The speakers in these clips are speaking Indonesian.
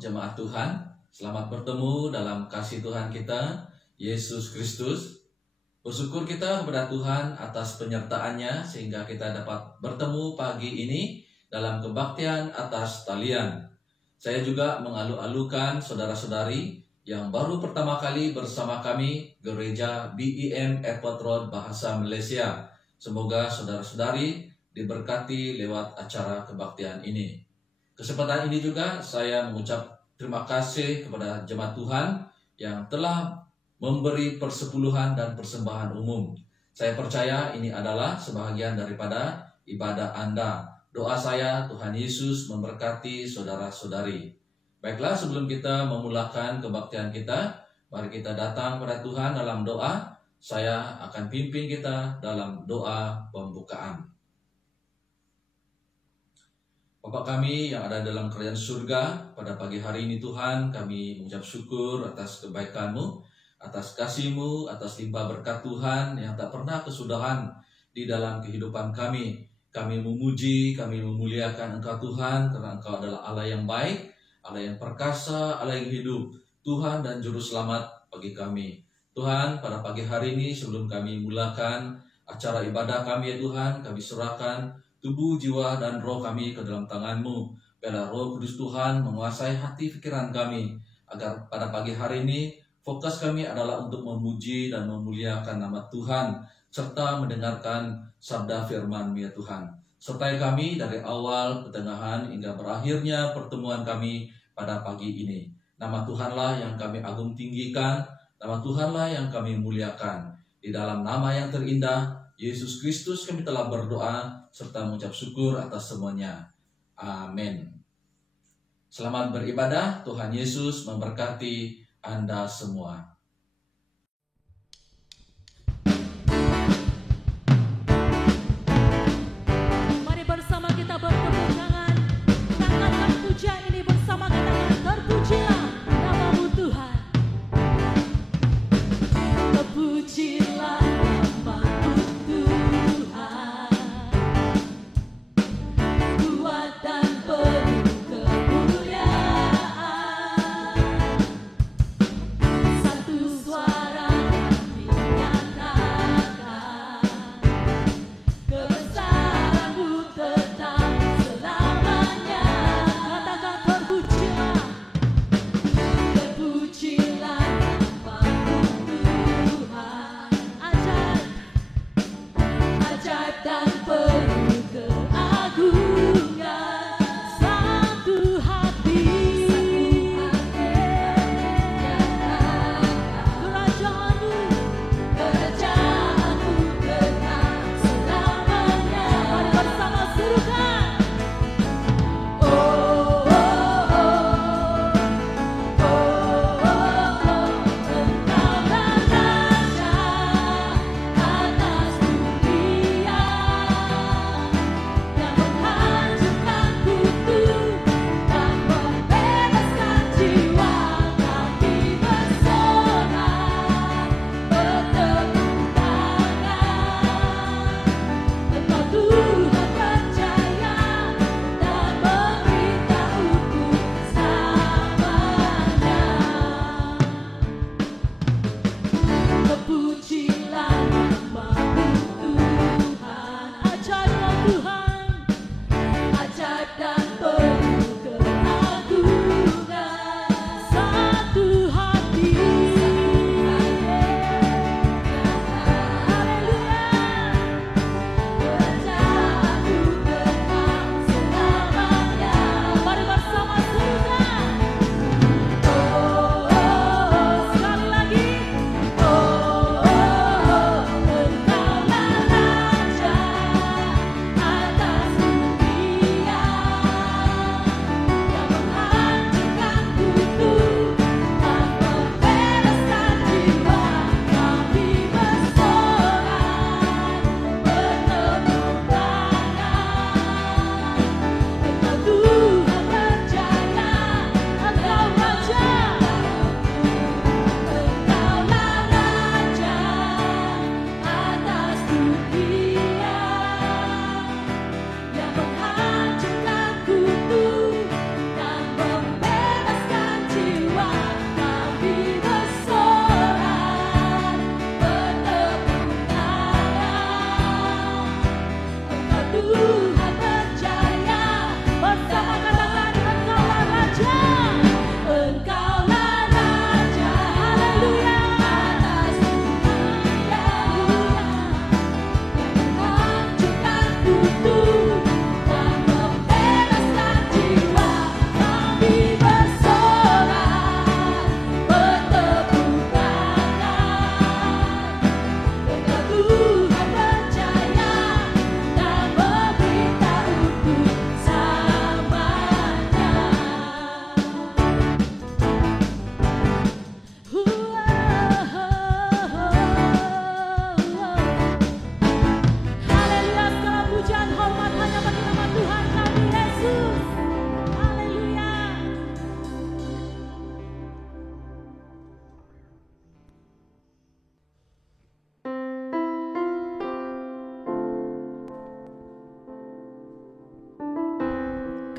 jemaat Tuhan. Selamat bertemu dalam kasih Tuhan kita, Yesus Kristus. Bersyukur kita kepada Tuhan atas penyertaan-Nya sehingga kita dapat bertemu pagi ini dalam kebaktian atas talian. Saya juga mengalu-alukan saudara-saudari yang baru pertama kali bersama kami Gereja BEM Airport Road Bahasa Malaysia. Semoga saudara-saudari diberkati lewat acara kebaktian ini. Kesempatan ini juga saya mengucap terima kasih kepada jemaat Tuhan yang telah memberi persepuluhan dan persembahan umum. Saya percaya ini adalah sebahagian daripada ibadah Anda. Doa saya, Tuhan Yesus memberkati saudara-saudari. Baiklah, sebelum kita memulakan kebaktian kita, mari kita datang kepada Tuhan dalam doa. Saya akan pimpin kita dalam doa pembukaan. Bapa kami yang ada dalam kerajaan surga, pada pagi hari ini Tuhan, kami mengucap syukur atas kebaikan-Mu, atas kasih-Mu, atas limpah berkat Tuhan yang tak pernah kesudahan di dalam kehidupan kami. Kami memuji, kami memuliakan Engkau Tuhan, karena Engkau adalah Allah yang baik, Allah yang perkasa, Allah yang hidup, Tuhan dan Juru Selamat bagi kami. Tuhan, pada pagi hari ini sebelum kami mulakan acara ibadah kami ya Tuhan, kami serahkan tubuh, jiwa, dan roh kami ke dalam tangan-Mu. Biarlah Roh Kudus Tuhan menguasai hati pikiran kami, agar pada pagi hari ini fokus kami adalah untuk memuji dan memuliakan nama Tuhan, serta mendengarkan sabda firman-Mu ya Tuhan. Sertai kami dari awal, pertengahan, hingga berakhirnya pertemuan kami pada pagi ini. Nama Tuhanlah yang kami agung tinggikan, nama Tuhanlah yang kami muliakan. Di dalam nama yang terindah, Yesus Kristus, kami telah berdoa serta mengucap syukur atas semuanya. Amin. Selamat beribadah. Tuhan Yesus memberkati Anda semua. Mari bersama kita bertepuk tangan. Tangankan pujian ini bersama katakan terpujilah nama-Mu Tuhan. Terpujilah nama-Mu Tuhan. Kuat dan penuh kemuliaan.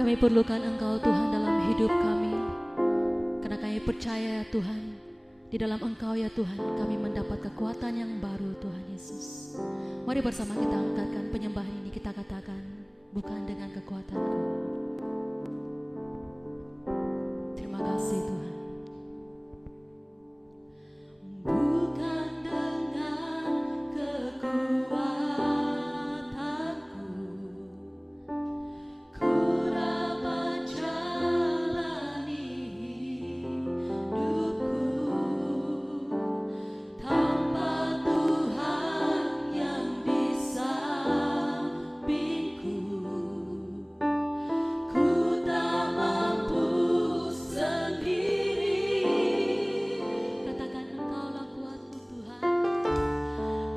Kami perlukan Engkau Tuhan dalam hidup kami. Karena kami percaya ya Tuhan, di dalam Engkau ya Tuhan kami mendapat kekuatan yang baru Tuhan Yesus. Mari bersama kita angkatkan penyembahan ini, kita katakan, bukan dengan kekuatanku. Terima kasih Tuhan. Bukan dengan kekuatanku ku dapat jalani hidupku, tanpa Tuhan yang di sampingku ku tak mampu sendiri. Katakan, Engkaulah kuatku Tuhan,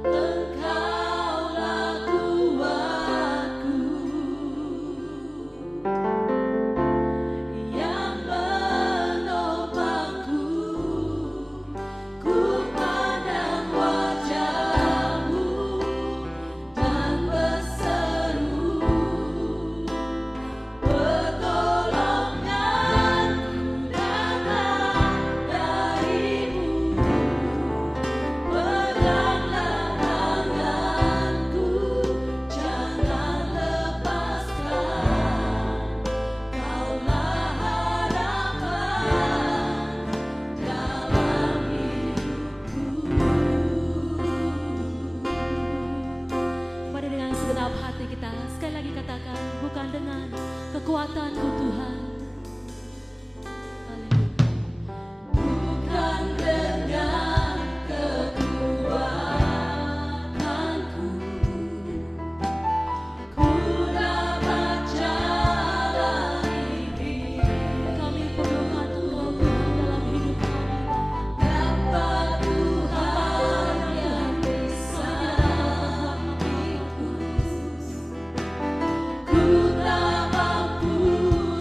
Engkaulah kuatku yang menopangku. Ku pandang wajah-Mu dan berseru, pertolonganku datang dari-Mu. Peganglah tanganku, jangan lepaskan. Kaulah harapan dalam hidupku. Mari dengan segenap hati kita sekali lagi katakan, bukan dengan kekuatanku Tuhan. Haleluya. Bukan dengan kekuatanku ku dapat jalani hidup. Kami perlukan Engkau Tuhan dalam hidup kami. Tanpa Tuhan yang di sampingku, ku tak mampu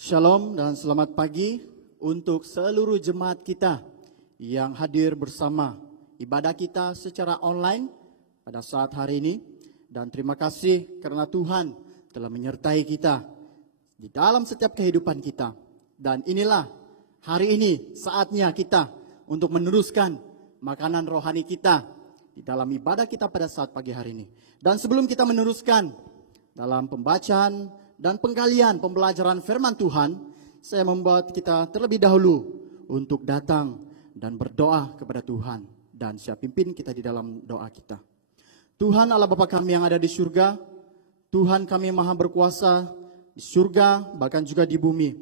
Shalom dan selamat pagi untuk seluruh jemaat kita yang hadir bersama ibadah kita secara online pada saat hari ini. Dan terima kasih karena Tuhan telah menyertai kita di dalam setiap kehidupan kita. Dan inilah hari ini saatnya kita untuk meneruskan makanan rohani kita di dalam ibadah kita pada saat pagi hari ini. Dan sebelum kita meneruskan dalam pembacaan dan penggalian pembelajaran firman Tuhan, saya membuat kita terlebih dahulu untuk datang dan berdoa kepada Tuhan. Dan saya pimpin kita di dalam doa kita. Tuhan Allah Bapa kami yang ada di surga, Tuhan kami maha berkuasa di surga bahkan juga di bumi.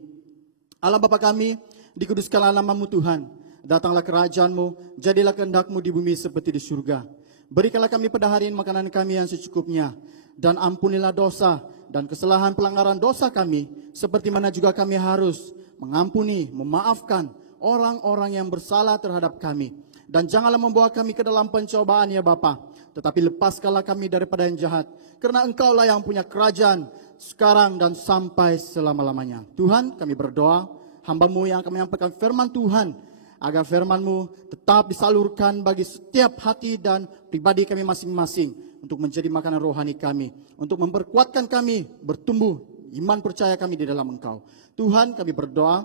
Allah Bapa kami, dikuduskanlah nama-Mu Tuhan. Datanglah kerajaan-Mu, jadilah kehendak-Mu di bumi seperti di surga. Berikanlah kami pada hari ini makanan kami yang secukupnya. Dan ampunilah dosa dan kesalahan pelanggaran dosa kami, seperti mana juga kami harus mengampuni, memaafkan orang-orang yang bersalah terhadap kami. Dan janganlah membawa kami ke dalam pencobaan ya Bapa, tetapi lepaskanlah kami daripada yang jahat. Karena Engkaulah yang punya kerajaan sekarang dan sampai selama-lamanya. Tuhan, kami berdoa, hamba-Mu yang akan menyampaikan firman Tuhan, agar firman-Mu tetap disalurkan bagi setiap hati dan pribadi kami masing-masing, untuk menjadi makanan rohani kami, untuk memperkuatkan kami bertumbuh iman percaya kami di dalam Engkau. Tuhan, kami berdoa,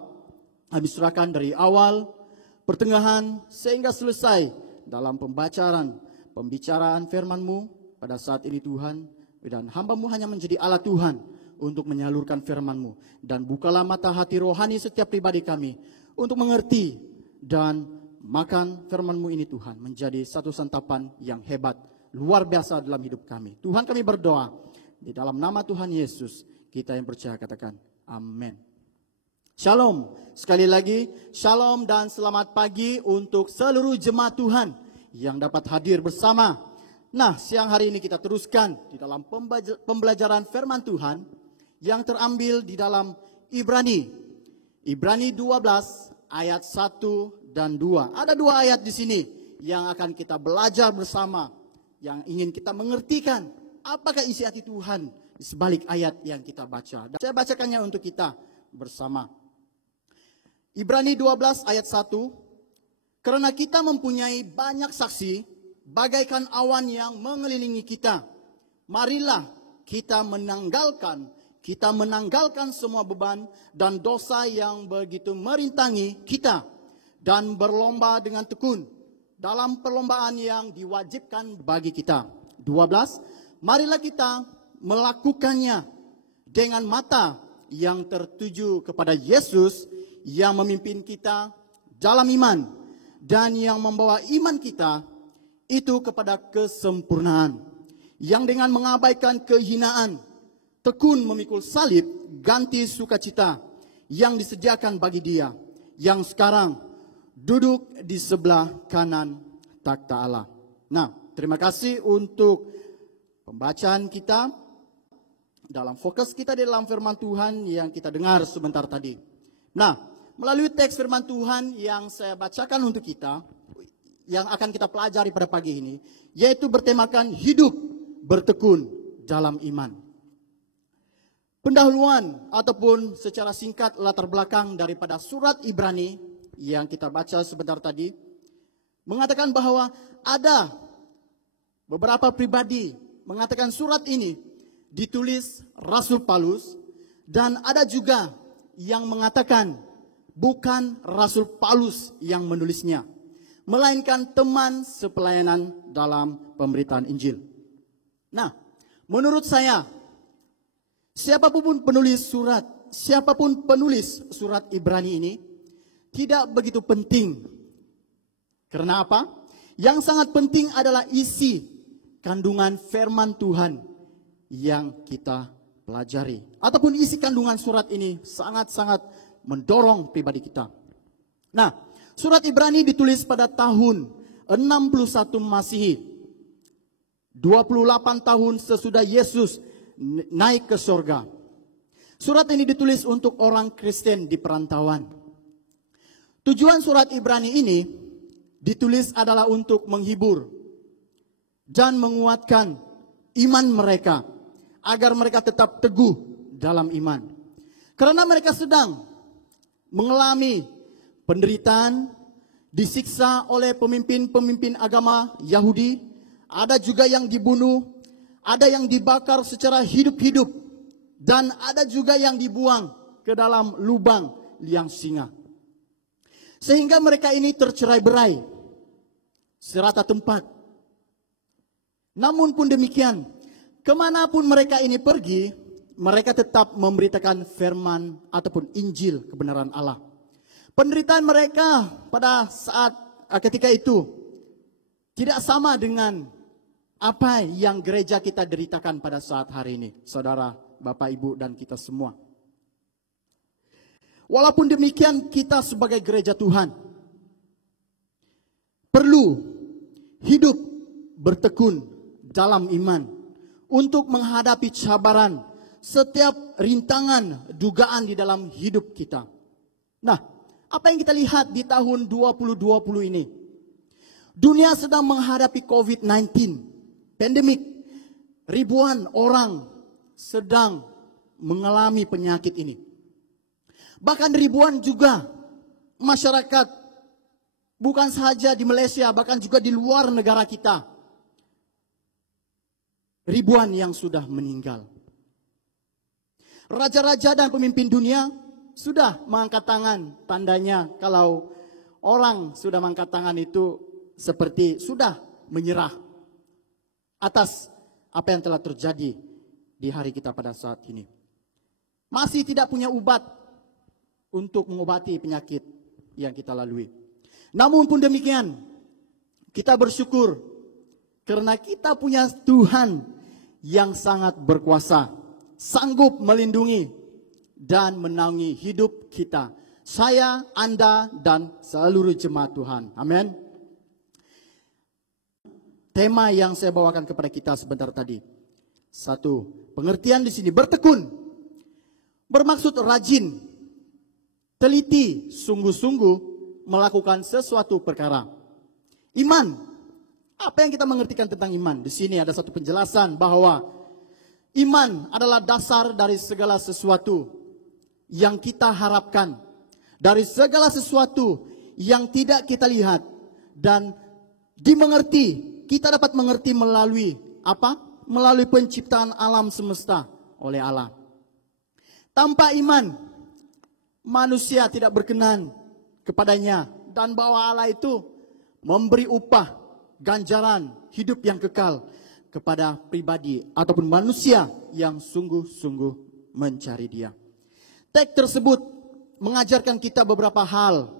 kami serahkan dari awal, pertengahan, sehingga selesai dalam pembicaraan firman-Mu pada saat ini Tuhan. Dan hamba-Mu hanya menjadi alat Tuhan untuk menyalurkan firman-Mu. Dan bukalah mata hati rohani setiap pribadi kami untuk mengerti dan makan firman-Mu ini Tuhan, menjadi satu santapan yang hebat, luar biasa dalam hidup kami. Tuhan, kami berdoa di dalam nama Tuhan Yesus, kita yang percaya katakan amin. Shalom. Sekali lagi, shalom dan selamat pagi untuk seluruh jemaat Tuhan yang dapat hadir bersama. Nah, siang hari ini kita teruskan di dalam pembelajaran firman Tuhan yang terambil di dalam Ibrani 12 ayat 1 dan 2. Ada 2 ayat di sini yang akan kita belajar bersama, yang ingin kita mengertikan apakah isi hati Tuhan di sebalik ayat yang kita baca. Dan saya bacakannya untuk kita bersama. Ibrani 12 ayat 1. Karena kita mempunyai banyak saksi, bagaikan awan yang mengelilingi kita. Marilah kita menanggalkan semua beban dan dosa yang begitu merintangi kita, dan berlomba dengan tekun dalam perlombaan yang diwajibkan bagi kita. 12. Marilah kita melakukannya dengan mata yang tertuju kepada Yesus yang memimpin kita dalam iman dan yang membawa iman kita itu kepada kesempurnaan, yang dengan mengabaikan kehinaan tekun memikul salib ganti sukacita yang disediakan bagi Dia yang sekarang duduk di sebelah kanan takhta Allah. Nah, terima kasih untuk pembacaan kita dalam fokus kita di dalam firman Tuhan yang kita dengar sebentar tadi. Nah, melalui teks firman Tuhan yang saya bacakan untuk kita, yang akan kita pelajari pada pagi ini, yaitu bertemakan hidup bertekun dalam iman. Pendahuluan ataupun secara singkat latar belakang daripada surat Ibrani yang kita baca sebentar tadi mengatakan bahwa ada beberapa pribadi mengatakan surat ini ditulis Rasul Paulus, dan ada juga yang mengatakan bukan Rasul Paulus yang menulisnya, melainkan teman sepelayanan dalam pemberitaan Injil. Nah, menurut saya, siapapun penulis surat Ibrani ini tidak begitu penting. Karena apa? Yang sangat penting adalah isi kandungan firman Tuhan yang kita pelajari. Ataupun isi kandungan surat ini sangat-sangat mendorong pribadi kita. Nah, surat Ibrani ditulis pada tahun 61 Masehi. 28 tahun sesudah Yesus naik ke surga. Surat ini ditulis untuk orang Kristen di perantauan. Tujuan surat Ibrani ini ditulis adalah untuk menghibur dan menguatkan iman mereka, agar mereka tetap teguh dalam iman. Karena mereka sedang mengalami penderitaan, disiksa oleh pemimpin-pemimpin agama Yahudi, ada juga yang dibunuh, ada yang dibakar secara hidup-hidup, dan ada juga yang dibuang ke dalam lubang liang singa. Sehingga mereka ini tercerai-berai serata tempat. Namun pun demikian, kemanapun mereka ini pergi, mereka tetap memberitakan firman ataupun Injil kebenaran Allah. Penderitaan mereka pada saat ketika itu tidak sama dengan apa yang gereja kita deritakan pada saat hari ini, saudara, Bapak, Ibu, dan kita semua. Walaupun demikian, kita sebagai gereja Tuhan perlu hidup bertekun dalam iman untuk menghadapi cabaran, setiap rintangan, dugaan di dalam hidup kita. Nah, apa yang kita lihat di tahun 2020 ini? Dunia sedang menghadapi COVID-19, pandemik. Ribuan orang sedang mengalami penyakit ini. Bahkan ribuan juga masyarakat, bukan saja di Malaysia, bahkan juga di luar negara kita. Ribuan yang sudah meninggal. Raja-raja dan pemimpin dunia sudah mengangkat tangan. Tandanya kalau orang sudah mengangkat tangan itu seperti sudah menyerah atas apa yang telah terjadi di hari kita pada saat ini. Masih tidak punya obat untuk mengobati penyakit yang kita lalui. Namun pun demikian, kita bersyukur karena kita punya Tuhan yang sangat berkuasa, sanggup melindungi dan menaungi hidup kita. Saya, Anda, dan seluruh jemaat Tuhan. Amin. Tema yang saya bawakan kepada kita sebentar tadi. Satu, pengertian di sini bertekun. Bermaksud rajin, teliti, sungguh-sungguh melakukan sesuatu perkara. Iman. Apa yang kita mengertikan tentang iman? Di sini ada satu penjelasan bahwa iman adalah dasar dari segala sesuatu yang kita harapkan, dari segala sesuatu yang tidak kita lihat dan dimengerti. Kita dapat mengerti melalui apa? Melalui penciptaan alam semesta oleh Allah. Tanpa iman, manusia tidak berkenan kepadanya, dan bahwa Allah itu memberi upah, ganjaran hidup yang kekal kepada pribadi ataupun manusia yang sungguh-sungguh mencari Dia. Teks tersebut mengajarkan kita beberapa hal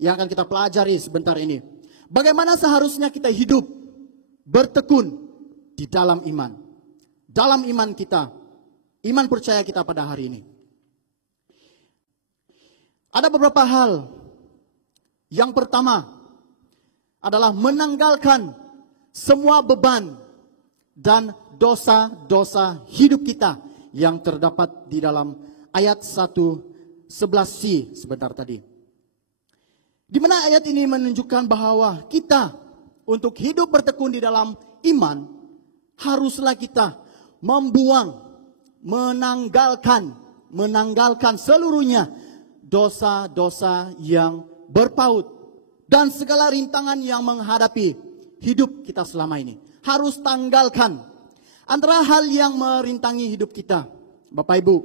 yang akan kita pelajari sebentar ini. Bagaimana seharusnya kita hidup bertekun di dalam iman. Dalam iman kita, iman percaya kita pada hari ini. Ada beberapa hal. Yang pertama adalah menanggalkan semua beban dan dosa-dosa hidup kita yang terdapat di dalam ayat 1:11c sebentar tadi. Di mana ayat ini menunjukkan bahwa kita untuk hidup bertekun di dalam iman haruslah kita membuang, menanggalkan seluruhnya dosa-dosa yang berpaut dan segala rintangan yang menghadapi hidup kita selama ini. Harus tanggalkan. Antara hal yang merintangi hidup kita, Bapak Ibu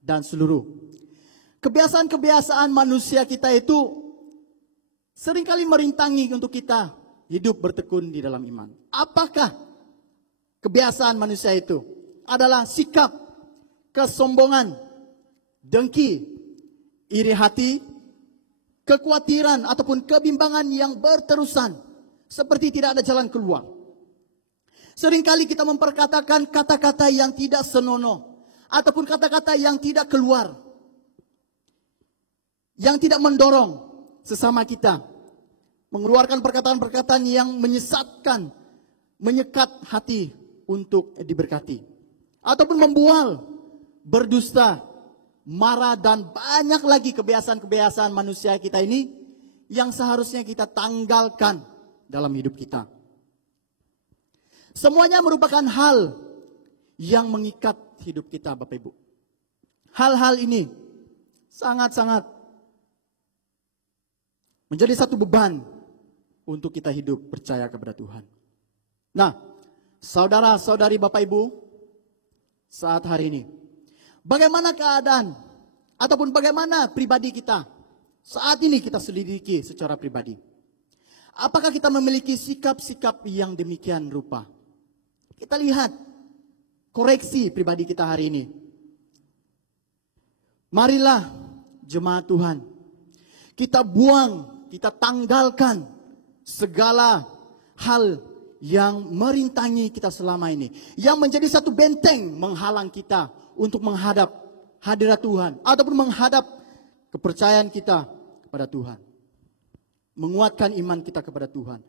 dan seluruh kebiasaan-kebiasaan manusia kita itu seringkali merintangi untuk kita hidup bertekun di dalam iman. Apakah kebiasaan manusia itu? Adalah sikap, kesombongan, dengki, iri hati, kekhawatiran ataupun kebimbangan yang berterusan, seperti tidak ada jalan keluar. Seringkali kita memperkatakan kata-kata yang tidak senonoh, ataupun kata-kata yang tidak keluar, yang tidak mendorong sesama kita, mengeluarkan perkataan-perkataan yang menyesatkan, menyekat hati untuk diberkati, ataupun membual, berdusta, marah, dan banyak lagi kebiasaan-kebiasaan manusia kita ini yang seharusnya kita tanggalkan dalam hidup kita. Semuanya merupakan hal yang mengikat hidup kita, Bapak Ibu. Hal-hal ini sangat-sangat menjadi satu beban untuk kita hidup percaya kepada Tuhan. Nah, saudara-saudari, Bapak Ibu, saat hari ini, bagaimana keadaan ataupun bagaimana pribadi kita saat ini kita selidiki secara pribadi. Apakah kita memiliki sikap-sikap yang demikian rupa? Kita lihat koreksi pribadi kita hari ini. Marilah jemaat Tuhan, kita buang, kita tanggalkan segala hal yang merintangi kita selama ini, yang menjadi satu benteng menghalang kita untuk menghadap hadirat Tuhan ataupun menghadap kepercayaan kita kepada Tuhan, menguatkan iman kita kepada Tuhan.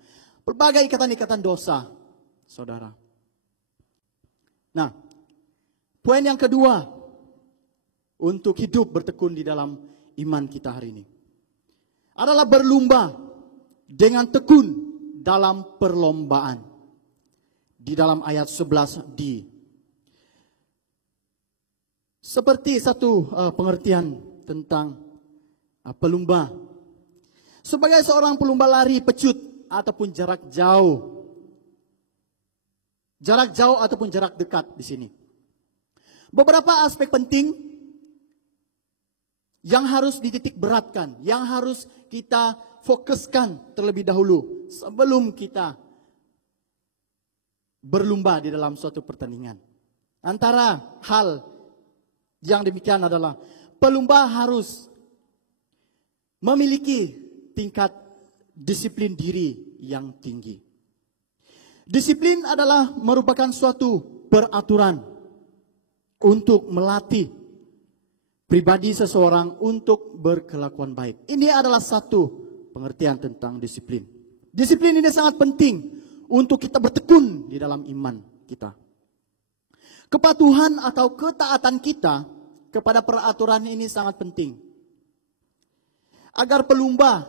Berbagai ikatan-ikatan dosa, saudara. Nah, poin yang kedua untuk hidup bertekun di dalam iman kita hari ini adalah berlomba dengan tekun dalam perlombaan. Di dalam ayat 11d. Seperti satu pengertian tentang pelumba. Sebagai seorang pelumba lari pecut ataupun jarak jauh. Jarak jauh ataupun jarak dekat di sini. Beberapa aspek penting yang harus dititik beratkan, yang harus kita fokuskan terlebih dahulu sebelum kita berlomba di dalam suatu pertandingan. Antara hal yang demikian adalah pelumba harus memiliki tingkat disiplin diri yang tinggi. Disiplin adalah merupakan suatu peraturan untuk melatih pribadi seseorang untuk berkelakuan baik. Ini adalah satu pengertian tentang disiplin. Disiplin ini sangat penting untuk kita bertekun di dalam iman kita. Kepatuhan atau ketaatan kita kepada peraturan ini sangat penting. Agar pelumba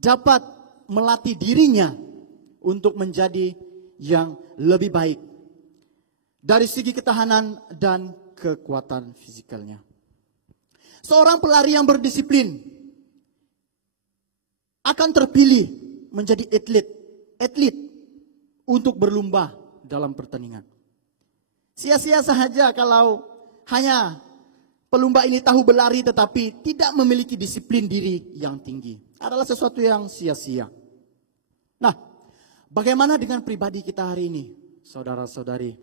dapat melatih dirinya untuk menjadi yang lebih baik dari segi ketahanan dan kekuatan fisikalnya. Seorang pelari yang berdisiplin akan terpilih menjadi atlet untuk berlomba dalam pertandingan. Sia-sia saja kalau hanya pelumba ini tahu berlari tetapi tidak memiliki disiplin diri yang tinggi. Adalah sesuatu yang sia-sia. Nah, bagaimana dengan pribadi kita hari ini, saudara-saudari?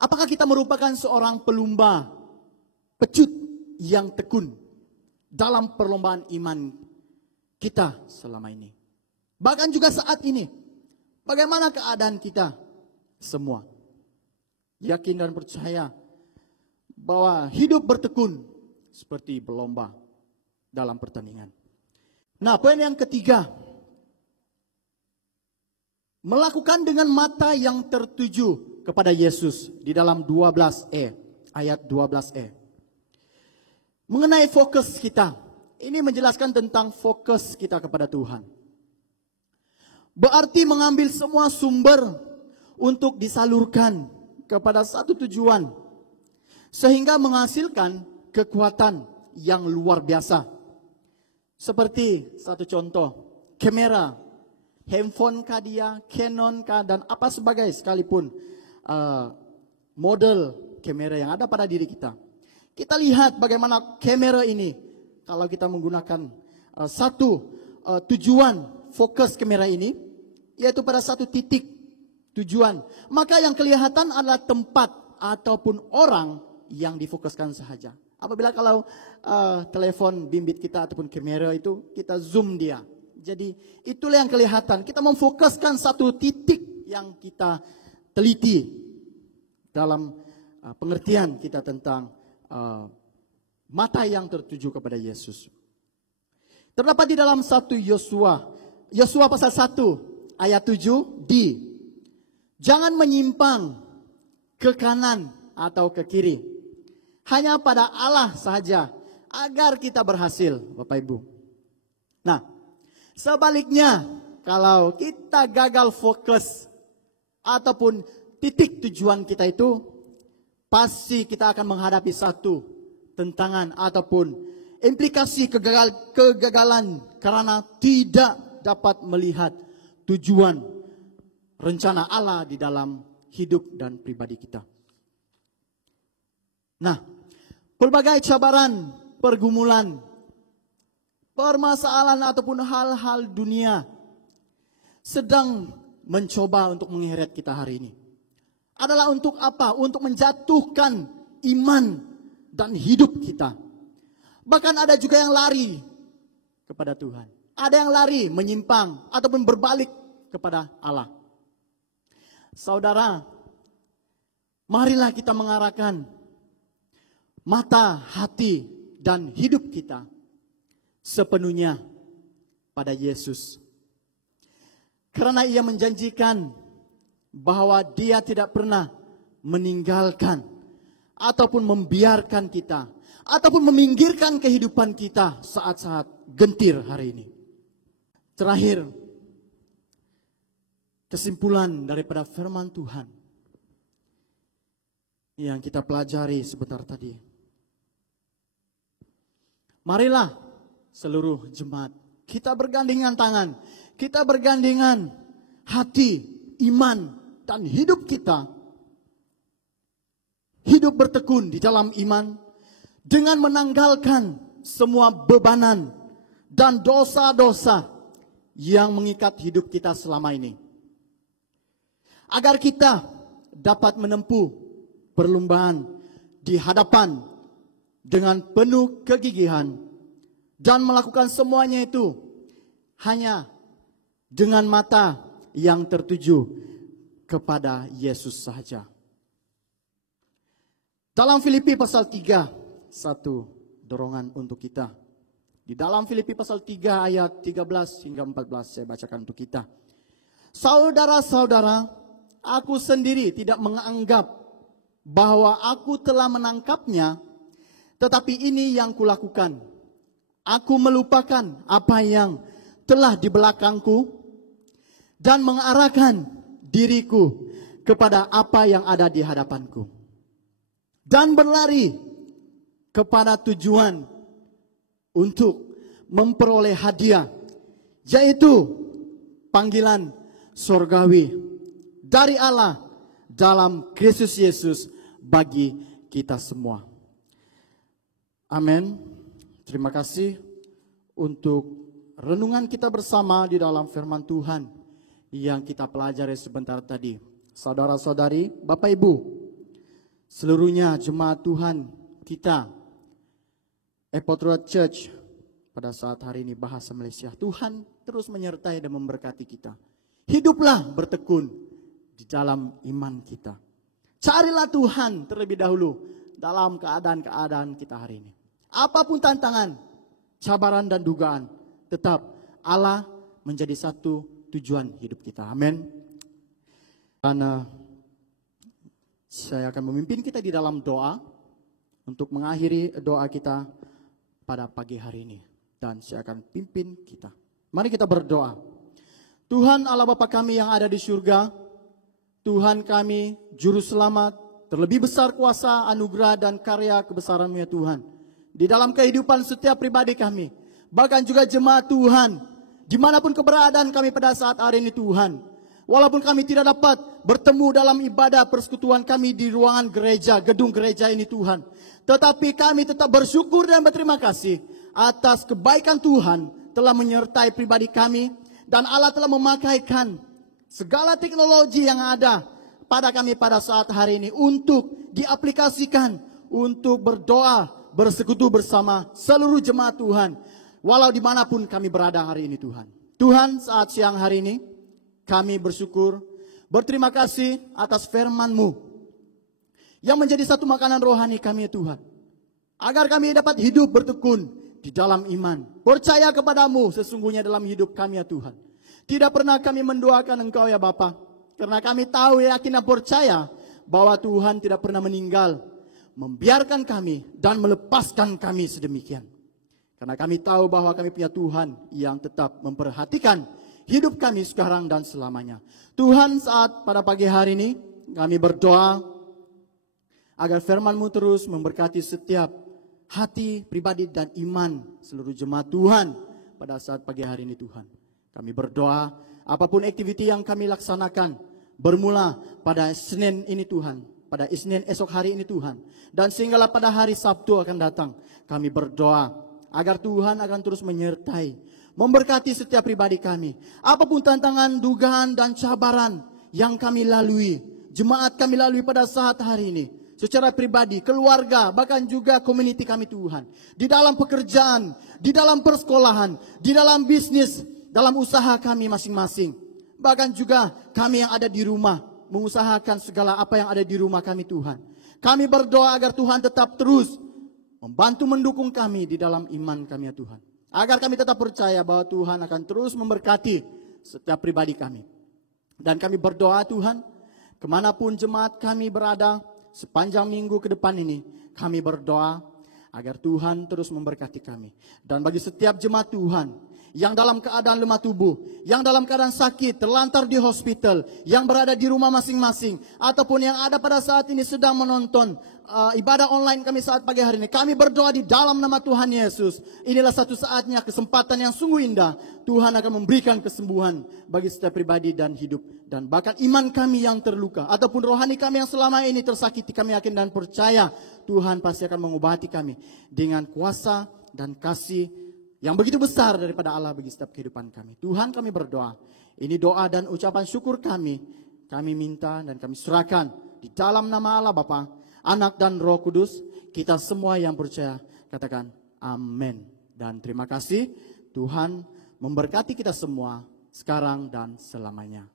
Apakah kita merupakan seorang pelumba pecut yang tekun dalam perlombaan iman kita selama ini? Bahkan juga saat ini, bagaimana keadaan kita semua? Yakin dan percaya bahwa hidup bertekun seperti berlomba dalam pertandingan. Nah, poin yang ketiga, melakukan dengan mata yang tertuju kepada Yesus di dalam 12e, ayat 12e. Mengenai fokus kita, ini menjelaskan tentang fokus kita kepada Tuhan. Berarti mengambil semua sumber untuk disalurkan kepada satu tujuan, sehingga menghasilkan kekuatan yang luar biasa. Seperti satu contoh, kamera, handphone kah dia, Canon kah, dan apa sebagai sekalipun model kamera yang ada pada diri kita. Kita lihat bagaimana kamera ini, kalau kita menggunakan satu tujuan fokus kamera ini, yaitu pada satu titik tujuan. Maka yang kelihatan adalah tempat ataupun orang yang difokuskan sahaja. Apabila kalau telepon bimbit kita ataupun kamera itu, kita zoom dia. Jadi itulah yang kelihatan. Kita memfokuskan satu titik yang kita teliti dalam pengertian kita tentang mata yang tertuju kepada Yesus. Terdapat di dalam 1 Yosua pasal 1 ayat 7d. Jangan menyimpang ke kanan atau ke kiri. Hanya pada Allah saja agar kita berhasil, Bapak Ibu. Nah, sebaliknya kalau kita gagal fokus ataupun titik tujuan kita itu pasti kita akan menghadapi satu tentangan ataupun implikasi kegagalan karena tidak dapat melihat tujuan rencana Allah di dalam hidup dan pribadi kita. Nah, berbagai cabaran, pergumulan, permasalahan ataupun hal-hal dunia sedang mencoba untuk mengheret kita hari ini. Adalah untuk apa? Untuk menjatuhkan iman dan hidup kita. Bahkan ada juga yang lari kepada Tuhan. Ada yang lari menyimpang ataupun berbalik kepada Allah. Saudara, marilah kita mengarahkan mata, hati, dan hidup kita sepenuhnya pada Yesus. Karena Ia menjanjikan bahwa Dia tidak pernah meninggalkan ataupun membiarkan kita ataupun meminggirkan kehidupan kita saat-saat gentir hari ini. Terakhir, kesimpulan daripada firman Tuhan yang kita pelajari sebentar tadi. Marilah seluruh jemaat kita bergandengan tangan, kita bergandengan hati, iman, dan hidup kita. Hidup bertekun di dalam iman dengan menanggalkan semua bebanan dan dosa-dosa yang mengikat hidup kita selama ini. Agar kita dapat menempuh perlombaan di hadapan dengan penuh kegigihan dan melakukan semuanya itu hanya dengan mata yang tertuju kepada Yesus saja. Dalam Filipi pasal 3, satu dorongan untuk kita. Di dalam Filipi pasal 3 ayat 13 hingga 14 saya bacakan untuk kita. Saudara-saudara, aku sendiri tidak menganggap bahwa aku telah menangkapnya, tetapi ini yang kulakukan. Aku melupakan apa yang telah di belakangku dan mengarahkan diriku kepada apa yang ada di hadapanku. Dan berlari kepada tujuan untuk memperoleh hadiah, yaitu panggilan sorgawi dari Allah dalam Kristus Yesus bagi kita semua. Amin. Terima kasih untuk renungan kita bersama di dalam firman Tuhan yang kita pelajari sebentar tadi. Saudara-saudari, Bapak Ibu, seluruhnya jemaat Tuhan kita, Epot Road Church, pada saat hari ini bahasa Malaysia, Tuhan terus menyertai dan memberkati kita. Hiduplah bertekun di dalam iman kita. Carilah Tuhan terlebih dahulu dalam keadaan-keadaan kita hari ini. Apapun tantangan, cabaran dan dugaan, tetap Allah menjadi satu tujuan hidup kita. Amin. Karena saya akan memimpin kita di dalam doa untuk mengakhiri doa kita pada pagi hari ini. Dan saya akan pimpin kita. Mari kita berdoa. Tuhan Allah Bapa kami yang ada di surga, Tuhan kami, Juru Selamat, terlebih besar kuasa, anugerah dan karya kebesaran-Mu ya Tuhan. Di dalam kehidupan setiap pribadi kami, bahkan juga jemaat Tuhan, dimanapun keberadaan kami pada saat hari ini Tuhan. Walaupun kami tidak dapat bertemu dalam ibadah persekutuan kami di ruangan gereja, gedung gereja ini Tuhan. Tetapi kami tetap bersyukur dan berterima kasih atas kebaikan Tuhan telah menyertai pribadi kami. Dan Allah telah memakaikan segala teknologi yang ada pada kami pada saat hari ini untuk diaplikasikan, untuk berdoa, bersekutu bersama seluruh jemaat Tuhan. Walau dimanapun kami berada hari ini Tuhan. Tuhan, saat siang hari ini kami bersyukur, berterima kasih atas firman-Mu yang menjadi satu makanan rohani kami ya Tuhan. Agar kami dapat hidup bertekun di dalam iman. Percaya kepadamu sesungguhnya dalam hidup kami ya Tuhan. Tidak pernah kami mendoakan Engkau ya Bapa. Karena kami tahu, yakin dan percaya bahwa Tuhan tidak pernah meninggal, membiarkan kami dan melepaskan kami sedemikian. Karena kami tahu bahwa kami punya Tuhan yang tetap memperhatikan hidup kami sekarang dan selamanya. Tuhan, saat pada pagi hari ini kami berdoa agar firman-Mu terus memberkati setiap hati, pribadi, dan iman seluruh jemaat Tuhan pada saat pagi hari ini Tuhan. Kami berdoa, apapun aktiviti yang kami laksanakan, bermula pada Senin ini Tuhan, pada Isnin esok hari ini Tuhan, dan sehinggalah pada hari Sabtu akan datang, kami berdoa agar Tuhan akan terus menyertai, memberkati setiap pribadi kami. Apapun tantangan, dugaan, dan cabaran yang kami lalui, jemaat kami lalui pada saat hari ini, secara pribadi, keluarga, bahkan juga community kami Tuhan. Di dalam pekerjaan, di dalam persekolahan, di dalam bisnis, dalam usaha kami masing-masing. Bahkan juga kami yang ada di rumah, mengusahakan segala apa yang ada di rumah kami Tuhan. Kami berdoa agar Tuhan tetap terus membantu mendukung kami di dalam iman kami ya Tuhan. Agar kami tetap percaya bahwa Tuhan akan terus memberkati setiap pribadi kami. Dan kami berdoa Tuhan, kemanapun jemaat kami berada, sepanjang minggu ke depan ini, kami berdoa agar Tuhan terus memberkati kami. Dan bagi setiap jemaat Tuhan yang dalam keadaan lemah tubuh, yang dalam keadaan sakit, terlantar di hospital, yang berada di rumah masing-masing, ataupun yang ada pada saat ini sedang menonton ibadah online kami saat pagi hari ini, kami berdoa di dalam nama Tuhan Yesus. Inilah satu saatnya, kesempatan yang sungguh indah. Tuhan akan memberikan kesembuhan bagi setiap pribadi dan hidup. Dan bahkan iman kami yang terluka, ataupun rohani kami yang selama ini tersakiti, kami yakin dan percaya Tuhan pasti akan mengobati kami dengan kuasa dan kasih yang begitu besar daripada Allah bagi setiap kehidupan kami. Tuhan, kami berdoa. Ini doa dan ucapan syukur kami minta dan kami serahkan di dalam nama Allah Bapa, Anak dan Roh Kudus. Kita semua yang percaya katakan amin. Dan terima kasih, Tuhan memberkati kita semua sekarang dan selamanya.